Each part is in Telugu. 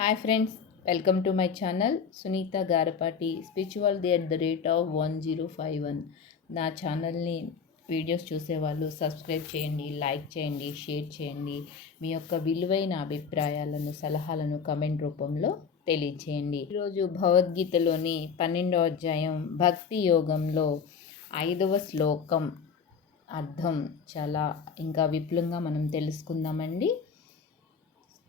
Hi friends, welcome to my channel Sunitha Garapati spiritual@1051. నా ఛానల్ని వీడియోస్ చూసేవాళ్ళు సబ్స్క్రైబ్ చేయండి, లైక్ చేయండి, షేర్ చేయండి. మీ యొక్క విలువైన అభిప్రాయాలను, సలహాలను కమెంట్ రూపంలో తెలియచేయండి. ఈరోజు భగవద్గీతలోని 12వ అధ్యాయం భక్తి యోగంలో 5వ శ్లోకం అర్థం చాలా ఇంకా విపులంగా మనం తెలుసుకుందామండి.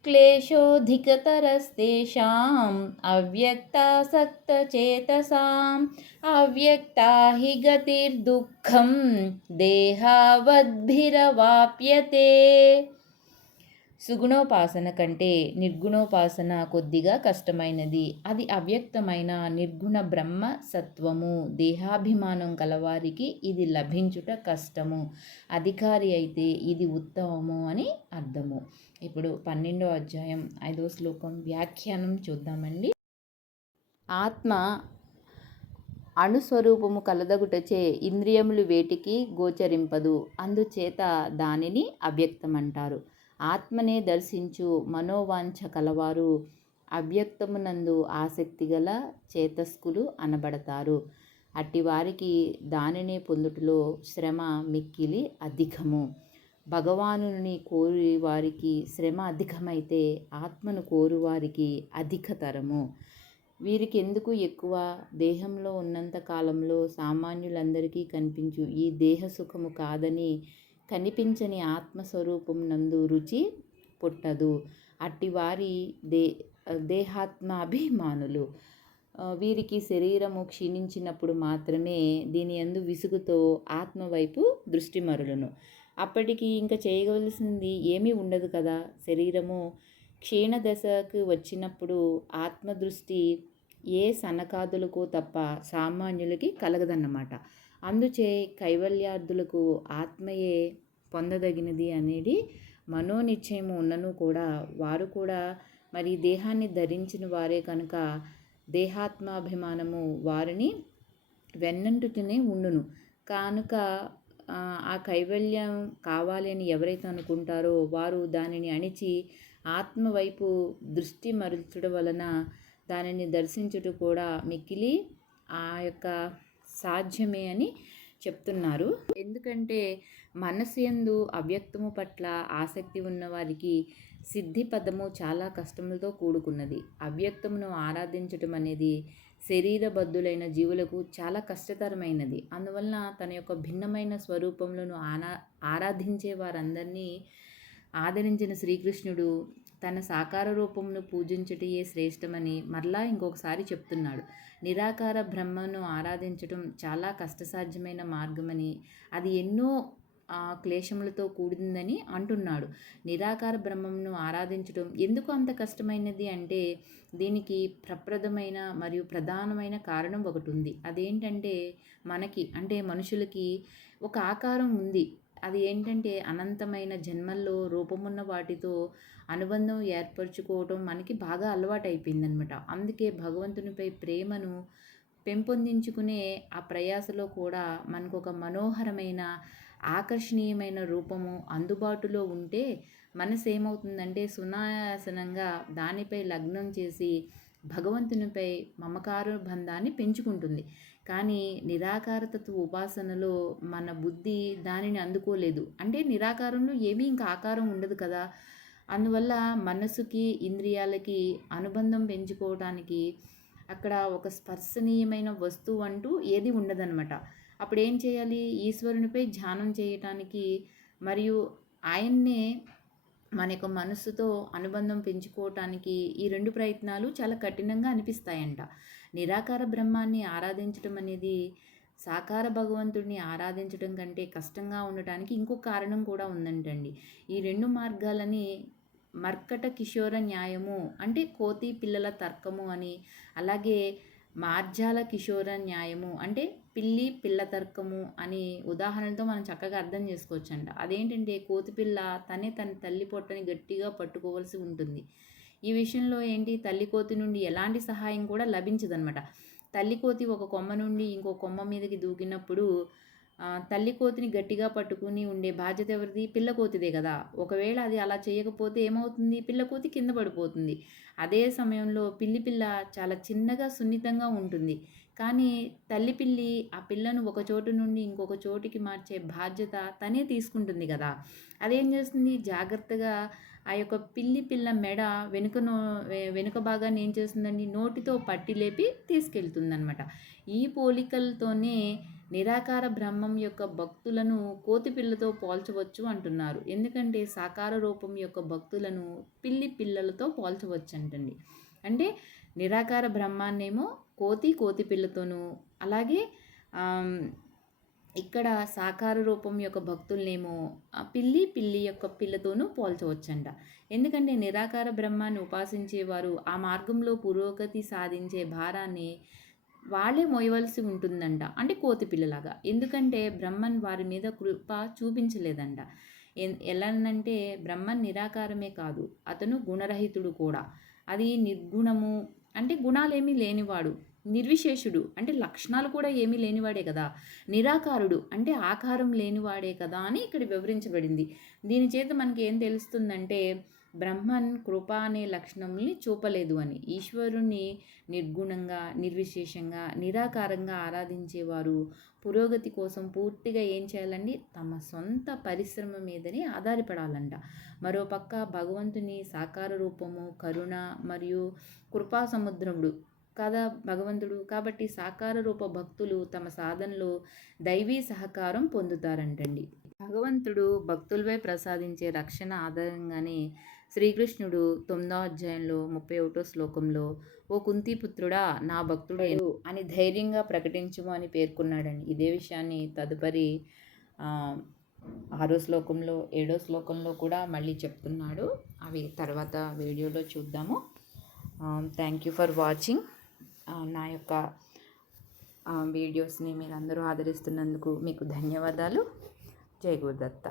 क्लेशोऽधिकतरस्तेषाम् अव्यक्तासक्तचेतसाम् अव्यक्ता हि गतिर्दुःखं देहावद्भिरवाप्यते. సుగుణోపాసన కంటే నిర్గుణోపాసన కొద్దిగా కష్టమైనది. అది అవ్యక్తమైన నిర్గుణ బ్రహ్మ సత్వము. దేహాభిమానం కలవారికి ఇది లభించుట కష్టము. అధికారి అయితే ఇది ఉత్తమము అని అర్థము. ఇప్పుడు 12వ అధ్యాయం 5వ శ్లోకం వ్యాఖ్యానం చూద్దామండి. ఆత్మ అణుస్వరూపము కలదగుటచే ఇంద్రియములు వేటికి గోచరింపదు. అందుచేత దానిని అవ్యక్తమంటారు. ఆత్మనే దర్శించు మనోవాంఛ కలవారు అవ్యక్తమునందు ఆసక్తి గల చేతస్కులు అనబడతారు. అట్టివారికి దానినే పొందుటలో శ్రమ మిక్కిలి అధికము. భగవానుని కోరి వారికి శ్రమ అధికమైతే ఆత్మను కోరువారికి అధికతరము. వీరికి ఎందుకు ఎక్కువ? దేహంలో ఉన్నంత కాలంలో సామాన్యులందరికీ కనిపించు ఈ దేహ సుఖము కాదని కనిపించని ఆత్మస్వరూపం నందు రుచి పుట్టదు. అట్టివారి దేహాత్మ అభిమానులు. వీరికి శరీరము క్షీణించినప్పుడు మాత్రమే దీని యందు విసుగుతో ఆత్మ వైపు దృష్టి మరలును. అప్పటికి ఇంకా చేయవలసింది ఏమీ ఉండదు కదా. శరీరము క్షీణ దశకు వచ్చినప్పుడు ఆత్మదృష్టి ఏ సనకాదులకు తప్ప సామాన్యులకి కలగదన్నమాట. అందుచే కైవల్యార్థులకు ఆత్మయే పొందదగినది అనేది మనోనిశ్చయము ఉన్నను కూడా వారు కూడా మరి దేహాన్ని ధరించిన వారే కనుక దేహాత్మాభిమానము వారిని వెన్నంటుతూనే ఉండును. కనుక ఆ కైవల్యం కావాలి అని ఎవరైతే అనుకుంటారో వారు దానిని అణిచి ఆత్మ వైపు దృష్టి మరల్చడం వలన దానిని దర్శించుట కూడా మిక్కిలి ఆ యొక్క సాధ్యమే అని చెప్తున్నారు. ఎందుకంటే మనసు యందు అవ్యక్తము పట్ల ఆసక్తి ఉన్నవారికి సిద్ధి పదము చాలా కష్టములతో కూడుకున్నది. అవ్యక్తమును ఆరాధించటం అనేది శరీరబద్ధులైన జీవులకు చాలా కష్టతరమైనది. అందువలన తన యొక్క భిన్నమైన స్వరూపములను ఆరాధించే వారందరినీ ఆదరించిన శ్రీకృష్ణుడు తన సాకార రూపమును పూజించుటయే శ్రేష్టమని మరలా ఇంకొకసారి చెప్తున్నాడు. నిరాకార బ్రహ్మను ఆరాధించటం చాలా కష్టసాధ్యమైన మార్గమని, అది ఎన్నో క్లేశములతో కూడిందని అంటున్నాడు. నిరాకార బ్రహ్మమును ఆరాధించటం ఎందుకు అంత కష్టమైనది అంటే దీనికి ప్రప్రదమైన మరియు ప్రధానమైన కారణం ఒకటి ఉంది. అదేంటంటే మనకి అంటే మనుషులకి ఒక ఆకారం ఉంది. అది ఏంటంటే అనంతమైన జన్మల్లో రూపమున్న వాటితో అనుబంధం ఏర్పరచుకోవటం మనకి బాగా అలవాటైపోయిందనమాట. అందుకే భగవంతునిపై ప్రేమను పెంపొందించుకునే ఆ ప్రయాసలో కూడా మనకు ఒక మనోహరమైన ఆకర్షణీయమైన రూపము అందుబాటులో ఉంటే మనసు ఏమవుతుందంటే సునాయాసనంగా దానిపై లగ్నం చేసి భగవంతునిపై మమకార బంధాన్ని పెంచుకుంటుంది. కానీ నిరాకారతత్వ ఉపాసనలో మన బుద్ధి దానిని అందుకోలేదు. అంటే నిరాకారంలో ఏమీ ఇంకా ఆకారం ఉండదు కదా. అందువల్ల మనసుకి ఇంద్రియాలకి అనుబంధం పెంచుకోవడానికి అక్కడ ఒక స్పర్శనీయమైన వస్తువు అంటూ ఏది ఉండదన్నమాట. అప్పుడు ఏం చేయాలి? ఈశ్వరునిపై ధ్యానం చేయటానికి మరియు ఆయన్నే మన యొక్క మనస్సుతో అనుబంధం పెంచుకోవటానికి ఈ రెండు ప్రయత్నాలు చాలా కఠినంగా అనిపిస్తాయంట. నిరాకార బ్రహ్మాన్ని ఆరాధించడం అనేది సాకార భగవంతుడిని ఆరాధించడం కంటే కష్టంగా ఉండటానికి ఇంకొక కారణం కూడా ఉందంటండి. ఈ రెండు మార్గాలని మర్కట కిషోర న్యాయము అంటే కోతి పిల్లల తర్కము అని, అలాగే మార్జాల కిషోర న్యాయము అంటే పిల్లి పిల్ల తర్కము అని ఉదాహరణతో మనం చక్కగా అర్థం చేసుకోవచ్చంట. అదేంటంటే కోతిపిల్ల తన తల్లి పొట్టని గట్టిగా పట్టుకోవాల్సి ఉంటుంది. ఈ విషయంలో ఏంటి, తల్లి కోతి నుండి ఎలాంటి సహాయం కూడా లభించదనమాట. తల్లి కోతి ఒక కొమ్మ నుండి ఇంకో కొమ్మ మీదకి దూకినప్పుడు తల్లి కోతిని గట్టిగా పట్టుకుని ఉండే బాధ్యత ఎవరిది? పిల్ల కోతిదే కదా! ఒకవేళ అది అలా చేయకపోతే ఏమవుతుంది? పిల్ల కోతి కింద పడిపోతుంది. అదే సమయంలో పిల్ల చాలా చిన్నగా, సున్నితంగా ఉంటుంది. కానీ తల్లి పిల్లి ఆ పిల్లను ఒక చోటు నుండి ఇంకొక చోటికి మార్చే బాధ్యత తనే తీసుకుంటుంది కదా! అదేం చేస్తుంది? జాగ్రత్తగా ఆ యొక్క పిల్ల మెడ వెనుక భాగాన్ని ఏం చేస్తుందండి? నోటితో పట్టి లేపి తీసుకెళ్తుందనమాట. ఈ పోలికలతోనే నిరాకార బ్రహ్మం యొక్క భక్తులను కోతిపిల్లతో పోల్చవచ్చు అంటున్నారు. ఎందుకంటే సాకార రూపం యొక్క భక్తులను పిల్లలతో పోల్చవచ్చంటండి. అంటే నిరాకార బ్రహ్మాన్నేమో కోతి పిల్లతోనూ, అలాగే ఇక్కడ సాకార రూపం యొక్క భక్తులనేమో పిల్లి యొక్క పిల్లతోనూ పోల్చవచ్చంట. ఎందుకంటే నిరాకార బ్రహ్మాన్ని ఉపాసించేవారు ఆ మార్గంలో పురోగతి సాధించే భారాన్ని వాళ్ళే మోయవలసి ఉంటుందంట. అంటే కోతి పిల్లలాగా. ఎందుకంటే బ్రహ్మన్ వారి మీద కృప చూపించలేదంట. ఎలానంటే బ్రహ్మన్ నిరాకారమే కాదు, అతను గుణరహితుడు కూడా. అది నిర్గుణము అంటే గుణాలేమీ లేనివాడు. నిర్విశేషుడు అంటే లక్షణాలు కూడా ఏమీ లేనివాడే కదా. నిరాకారుడు అంటే ఆకారం లేనివాడే కదా అని ఇక్కడ వివరించబడింది. దీని చేత మనకి ఏం తెలుస్తుందంటే బ్రహ్మన్ కృప అనే లక్షణంని చూపలేదు అని. ఈశ్వరుణ్ణి నిర్గుణంగా, నిర్విశేషంగా, నిరాకారంగా ఆరాధించేవారు పురోగతి కోసం పూర్తిగా ఏం చేయాలండి? తమ సొంత పరిశ్రమ మీదనే ఆధారపడాలంట. మరోపక్క భగవంతుని సాకార రూపము కరుణ మరియు కృపా సముద్రముడు కదా భగవంతుడు. కాబట్టి సాకార రూప భక్తులు తమ సాధనలో దైవీ సహకారం పొందుతారంటండి. భగవంతుడు భక్తులపై ప్రసాదించే రక్షణ ఆధారంగానే శ్రీకృష్ణుడు 9వ అధ్యాయంలో 31వ శ్లోకంలో ఓ కుంతిపుత్రుడా నా భక్తుడేను అని ధైర్యంగా ప్రకటించుము అని పేర్కొన్నాడండి. ఇదే విషయాన్ని తదుపరి 6వ శ్లోకంలో 7వ శ్లోకంలో కూడా మళ్ళీ చెప్తున్నాడు. అవి తర్వాత వీడియోలో చూద్దాము. Thank you for watching. నా యొక్క వీడియోస్ని మీరు అందరూ ఆదరిస్తున్నందుకు మీకు ధన్యవాదాలు. జై గురుదత్త.